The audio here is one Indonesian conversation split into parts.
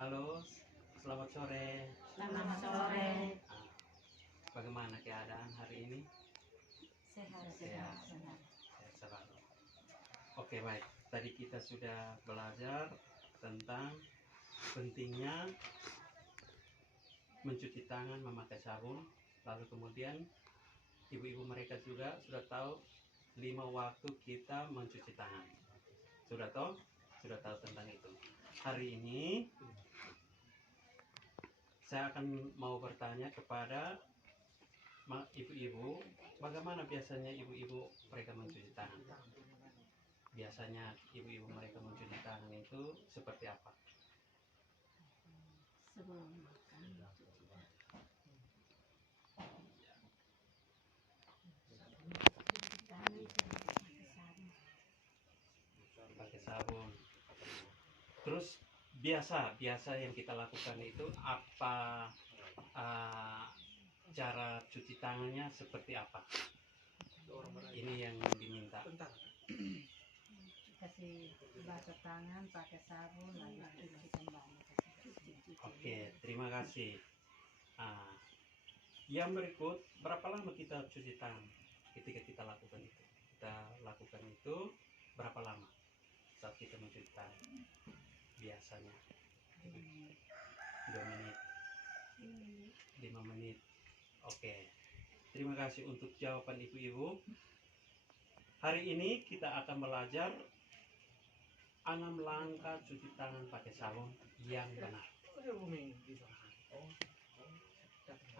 Halo, selamat sore. Selamat sore. Ah, Bagaimana keadaan hari ini? Sehat. Sehat selalu. Oke, baik. Tadi kita sudah belajar tentang pentingnya mencuci tangan memakai sabun. Lalu kemudian ibu-ibu mereka juga sudah tahu 5 waktu kita mencuci tangan. Sudah tahu? Sudah tahu tentang itu. Hari ini saya akan mau bertanya kepada ibu-ibu, bagaimana biasanya ibu-ibu mereka mencuci tangan? Biasanya ibu-ibu mereka mencuci tangan itu seperti apa? Sebelum makan. Pakai sabun. Terus biasa yang kita lakukan itu apa? Cara cuci tangannya seperti apa? Ini yang diminta. Kasih basah tangan pakai sabun lalu cuci kembali. Oke, terima kasih. Ah, yang berikut, berapa lama kita cuci tangan ketika kita lakukan itu? Kita lakukan itu berapa lama saat kita mencuci tangan? Biasanya 2 menit, 5 menit. Oke, terima kasih untuk jawaban ibu-ibu. Hari ini kita akan belajar 6 langkah cuci tangan pakai sabun yang benar. 6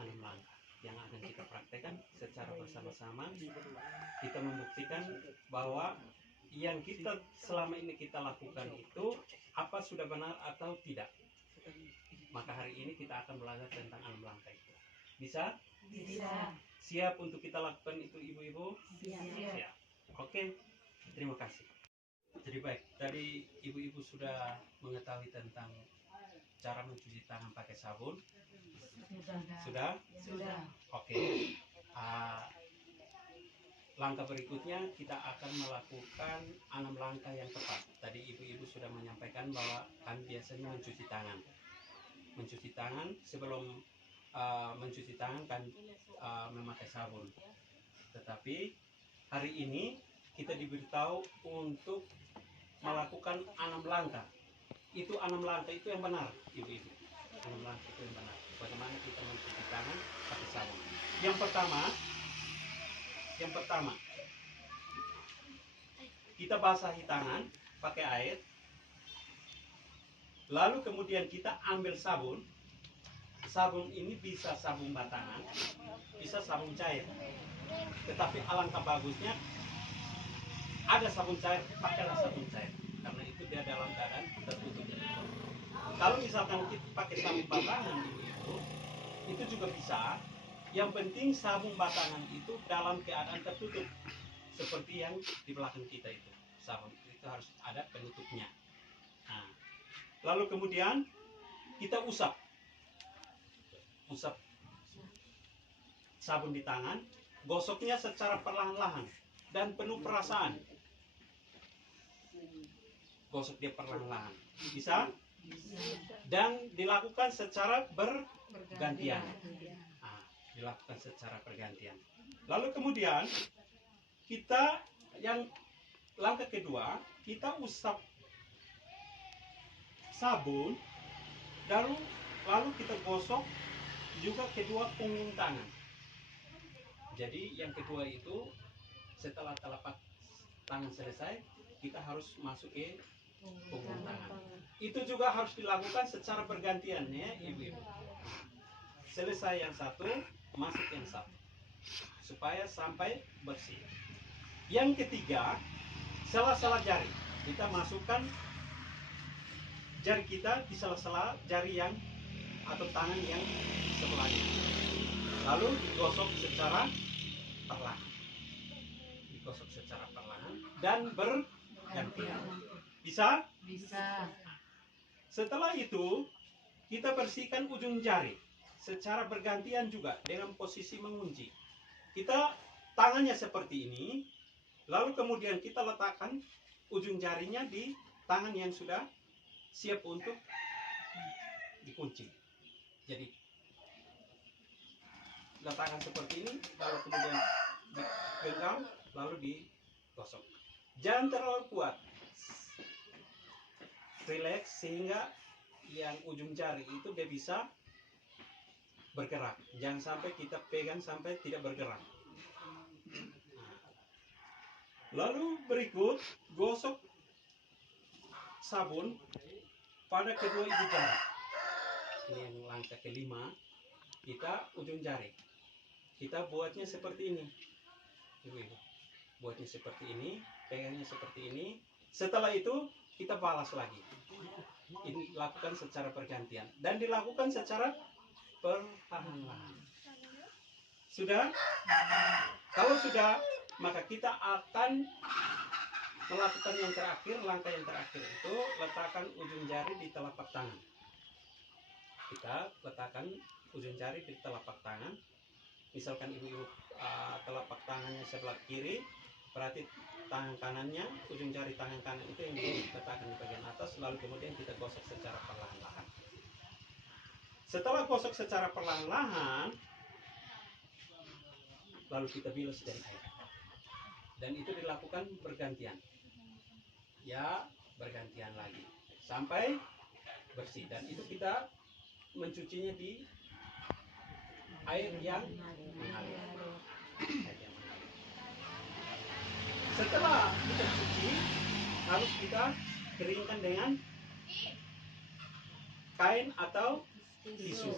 langkah yang akan kita praktekkan secara bersama-sama. Kita membuktikan bahwa yang kita selama ini kita lakukan itu apa sudah benar atau tidak. Maka hari ini kita akan belajar tentang 6 langkah itu. Bisa? Bisa. Siap untuk kita lakukan itu ibu-ibu? Siap. Oke, terima kasih. Jadi baik, tadi ibu-ibu sudah mengetahui tentang cara mencuci tangan pakai sabun. Sudah? Sudah. Oke. Langkah berikutnya kita akan melakukan 6 langkah yang tepat. Tadi ibu-ibu sudah menyampaikan bahwa kami biasanya mencuci tangan. Mencuci tangan sebelum mencuci tangan kan memakai sabun. Tetapi hari ini kita diberitahu untuk melakukan 6 langkah. Itu 6 langkah itu yang benar, ibu-ibu. 6 langkah itu yang benar. Bagaimana kita mencuci tangan pakai sabun? Yang pertama, kita basahi tangan pakai air. Lalu kemudian kita ambil sabun. Sabun ini bisa sabun batangan, bisa sabun cair. Tetapi alangkah bagusnya ada sabun cair, pakailah sabun cair. Karena itu dia dalam keadaan tertutup. Kalau misalkan kita pakai sabun batangan itu juga bisa. Yang penting sabun batangan itu dalam keadaan tertutup. Seperti yang di belakang kita itu. Sabun itu harus ada penutupnya. Nah, lalu kemudian kita usap sabun di tangan, gosoknya secara perlahan-lahan dan penuh perasaan. Gosok dia perlahan-lahan. Bisa? Dan dilakukan secara bergantian. Nah, dilakukan secara bergantian. Lalu kemudian kita yang langkah kedua, kita usap sabun, lalu kita gosok juga kedua punggung tangan. Jadi yang kedua itu setelah telapak tangan selesai, kita harus masuk ke punggung tangan. Itu juga harus dilakukan secara bergantian ya ibu-ibu. Selesai yang satu, masuk yang satu, supaya sampai bersih. Yang ketiga, sela-sela jari. Kita masukkan jari kita di sela-sela jari yang atau tangan yang sebelahnya. Lalu digosok secara perlahan. Digosok secara perlahan dan bergantian. Bisa? Bisa. Setelah itu, kita bersihkan ujung jari secara bergantian juga dengan posisi mengunci. Kita tangannya seperti ini, lalu kemudian kita letakkan ujung jarinya di tangan yang sudah siap untuk dikunci. Jadi letakkan seperti ini, lalu kemudian digenggam, lalu digosok. Jangan terlalu kuat, relax sehingga yang ujung jari itu dia bisa bergerak. Jangan sampai kita pegang sampai tidak bergerak. Lalu berikut gosok sabun pada kedua ibu jari. Ini yang langkah kelima. Kita ujung jari. Kita buatnya seperti ini. Ibu-ibu. Buatnya seperti ini, pegangnya seperti ini. Setelah itu kita balas lagi. Ini lakukan secara bergantian dan dilakukan secara perlahan-lahan. Sudah? Kalau sudah, maka kita akan melakukan yang terakhir. Langkah yang terakhir itu letakkan ujung jari di telapak tangan. Kita letakkan ujung jari di telapak tangan. Misalkan ibu-ibu telapak tangannya sebelah kiri, berarti tangan kanannya, ujung jari tangan kanan itu yang diletakkan di bagian atas. Lalu kemudian kita gosok secara perlahan-lahan. Setelah gosok secara perlahan-lahan, lalu kita bilas dengan air. Dan itu dilakukan bergantian. Ya, bergantian lagi. Sampai bersih. Dan itu kita mencucinya di air yang mengalir. Setelah kita cuci, harus kita keringkan dengan kain atau tisu.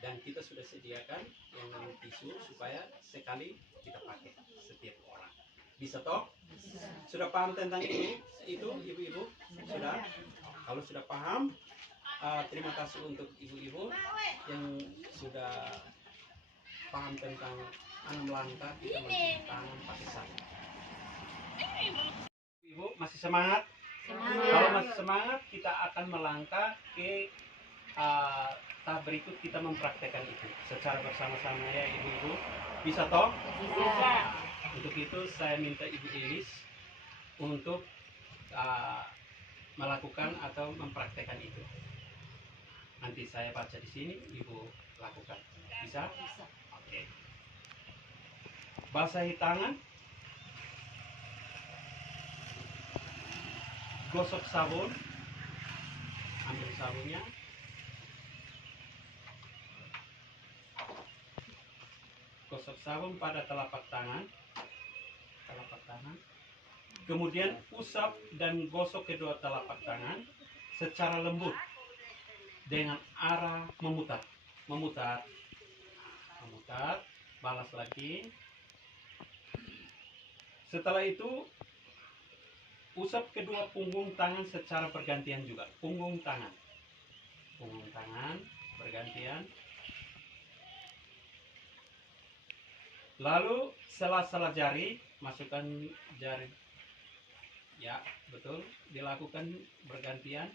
Dan kita sudah sediakan yang namanya tisu supaya sekali kita pakai setiap orang. Bisa toh? Sudah paham tentang ini? Itu ibu-ibu? Sudah? Kalau sudah paham, terima kasih untuk ibu-ibu yang sudah paham tentang 6 langkah kita mencuci tangan pakai sabun. Ibu masih semangat? Kalau masih semangat, kita akan melangkah ke tahap berikut. Kita mempraktekkan itu secara bersama-sama ya ibu-ibu. Bisa toh? Bisa. Untuk itu saya minta Ibu Elis untuk melakukan atau mempraktekkan itu. Nanti saya baca di sini, Ibu lakukan. Bisa? Bisa. Oke. Basahi tangan. Gosok sabun. Ambil sabunnya. Gosok sabun pada telapak tangan. Kemudian usap dan gosok kedua telapak tangan secara lembut dengan arah memutar, balas lagi. Setelah itu usap kedua punggung tangan secara bergantian juga, punggung tangan bergantian. Lalu sela-sela jari, masukkan jari. Ya, betul. Dilakukan bergantian.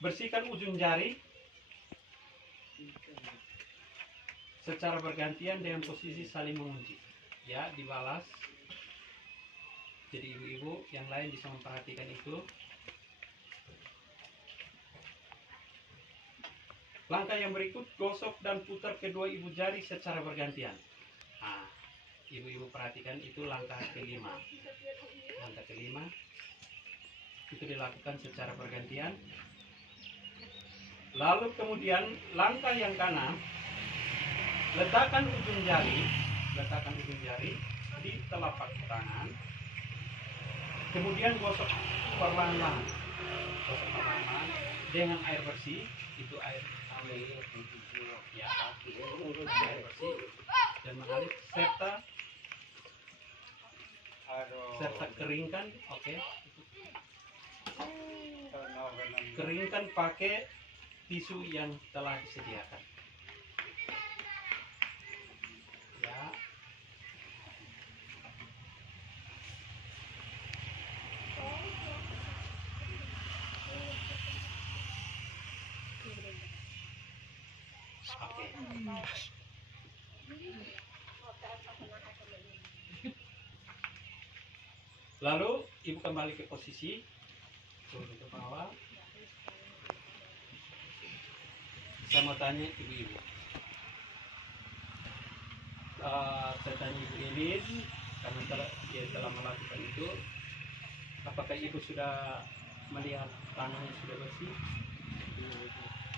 Bersihkan ujung jari secara bergantian dengan posisi saling mengunci. Ya, dibalas. Jadi ibu-ibu yang lain bisa memperhatikan itu. Langkah yang berikut, gosok dan putar kedua ibu jari secara bergantian. Nah, ibu-ibu perhatikan itu langkah kelima. Langkah kelima itu dilakukan secara bergantian. Lalu kemudian langkah yang kanan, letakkan ujung jari di telapak tangan. Kemudian gosok perlahan-lahan dengan air bersih. Itu air ya, air bersih dan mengalir serta keringkan. Oke. Keringkan pakai tisu yang telah disediakan. Ya. Oke. Lalu ibu kembali ke posisi. Turun ke bawah. Saya mau tanya ibu-ibu. Saya tanya Ibu Elis, karena dia telah melakukan itu, apakah ibu sudah melihat tangannya sudah bersih?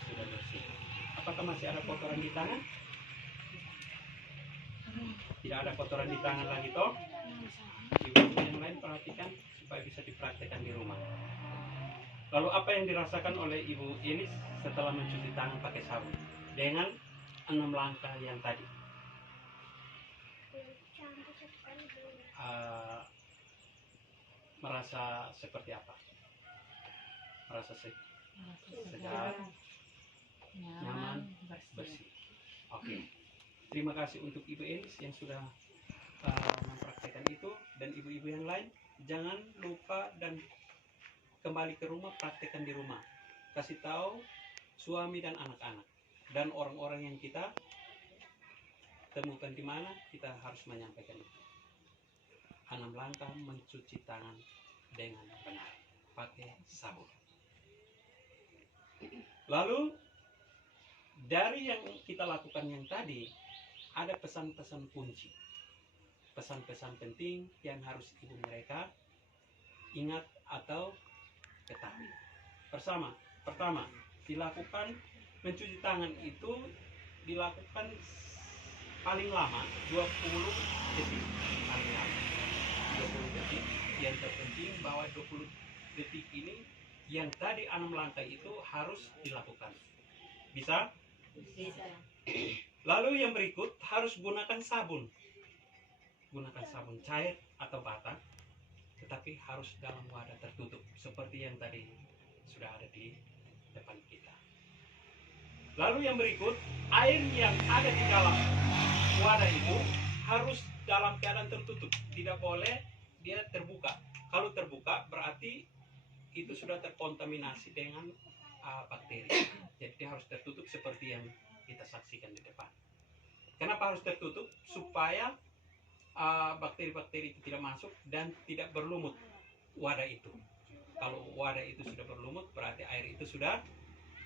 Sudah bersih. Apakah masih ada kotoran di tangan? Tidak ada kotoran di tangan lagi toh? Ibu yang lain perhatikan supaya bisa dipraktekkan di rumah. Lalu apa yang dirasakan oleh Ibu Elis setelah mencuci tangan pakai sabun dengan 6 langkah yang tadi? Merasa seperti apa? Merasa segar, nyaman, bersih. Oke. Terima kasih untuk Ibu Elis yang sudah mempraktekkan itu, dan ibu-ibu yang lain jangan lupa dan kembali ke rumah, praktekkan di rumah. Kasih tahu suami dan anak-anak dan orang-orang yang kita temukan di mana, kita harus menyampaikan itu. 6 langkah mencuci tangan dengan benar pakai sabun. Lalu dari yang kita lakukan yang tadi, ada pesan-pesan kunci, pesan-pesan penting yang harus ibu mereka ingat atau ketahui. Pertama, dilakukan mencuci tangan itu dilakukan paling lama 20 detik. Paling lama 20 detik. Yang terpenting bahwa 20 detik ini yang tadi 6 langkah itu harus dilakukan. Bisa? Bisa. Lalu yang berikut harus gunakan sabun. Gunakan sabun cair atau bata, tetapi harus dalam wadah tertutup seperti yang tadi sudah ada di depan kita. Lalu yang berikut, air yang ada di dalam wadah itu harus dalam keadaan tertutup, tidak boleh dia terbuka. Kalau terbuka berarti itu sudah terkontaminasi dengan bakteri. Jadi dia harus tertutup seperti yang kita saksikan di depan. Kenapa harus tertutup? Supaya bakteri-bakteri itu tidak masuk dan tidak berlumut wadah itu. Kalau wadah itu sudah berlumut, berarti air itu sudah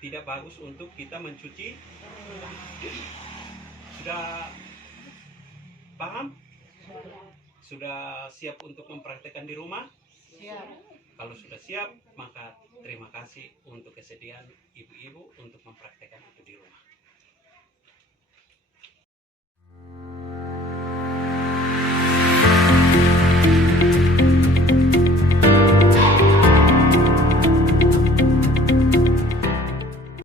tidak bagus untuk kita mencuci. Sudah paham? Sudah siap untuk mempraktekkan di rumah? Siap. Kalau sudah siap, maka terima kasih untuk kesediaan ibu-ibu untuk mempraktekkan itu di rumah.